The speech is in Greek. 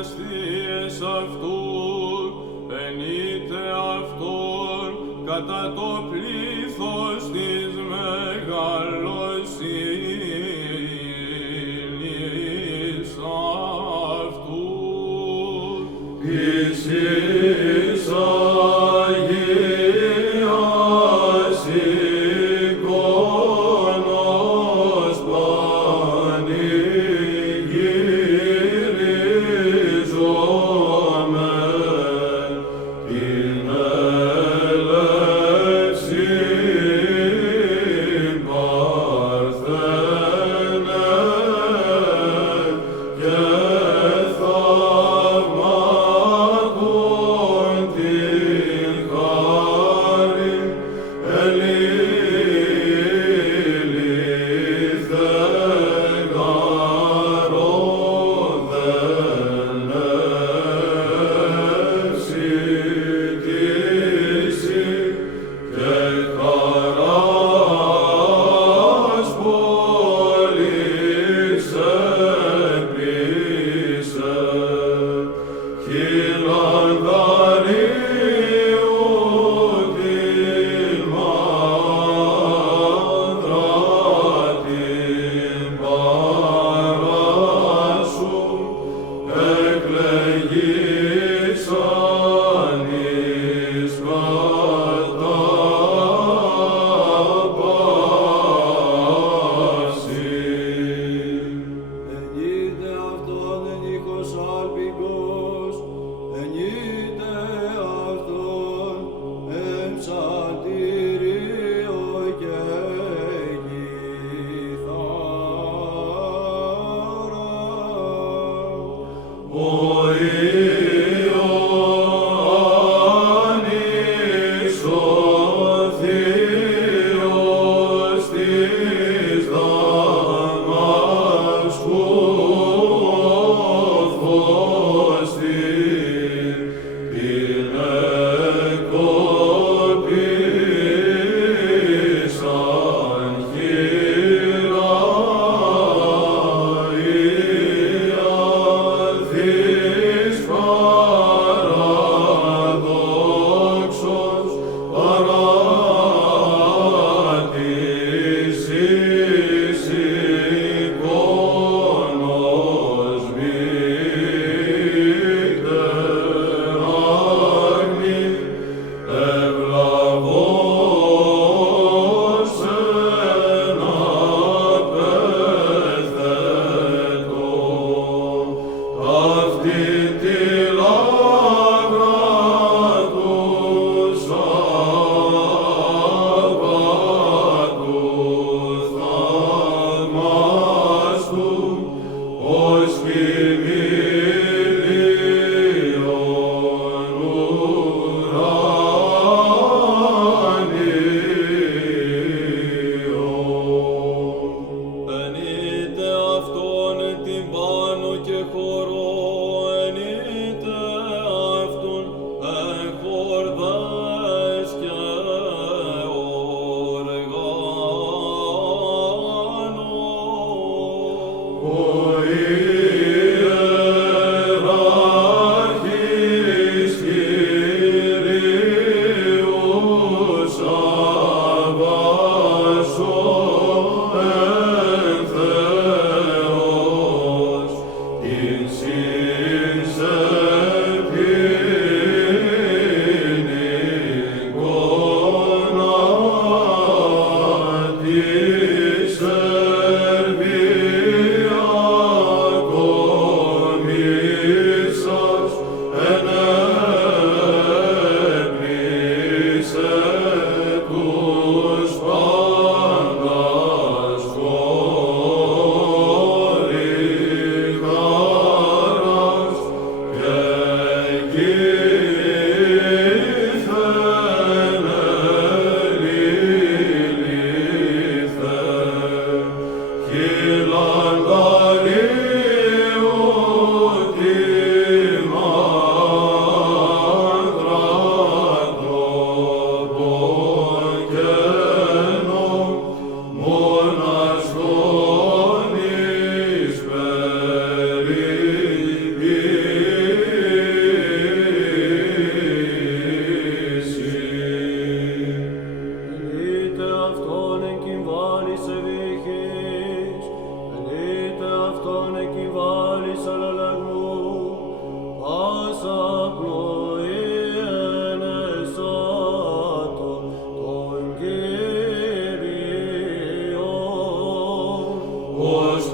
αιστείες αυτού, ενείτε αυτόν κατά το πλήθος της μεγαλοσύνης αυτού. Εις εις Αγίας εικόνος πανηγυρίζομαι την έλευσιν Παρθένε και θαυμάτων την χάριν ελήλυθε γαρόδεν ευσυτήσει και χαράς πολύς επίσε χιλανδαρίου την μάνδρα την παράσου εκλεγήσαν εις κατάπαυση. Ενείτε αυτόν εν ήχος άλπικος, ενείτε αυτόν εν ψαλτήριο και κιθάρα. Ο Ιωάννης ο θείος της Δαμασκού φως την εκόπησαν χείρα Ιαδής παραδόξος παράτησης εικόνος μητεράγνη ευλαβώς εν απέθετο αυτή τη λάβρα του Σαββάτου θαυμάστου ως ποιμήλιον ουρανίων. Ενείτε αυτόν την πάνω και χορό, ενείτε αυτόν εν χορδές και Ο οργάνων. Ιεράρχης Κυρίου Σαββάσο εν Θεός την συνσεπήν εικόνα της Σερβιακομίσας ενέπνισε τους πάντας χώρη χαράς και γήθεν ελήλυθε χιλανδαρίου τη μάνδρα τρόπον κενών μονασχόν εις περιποιήσας ως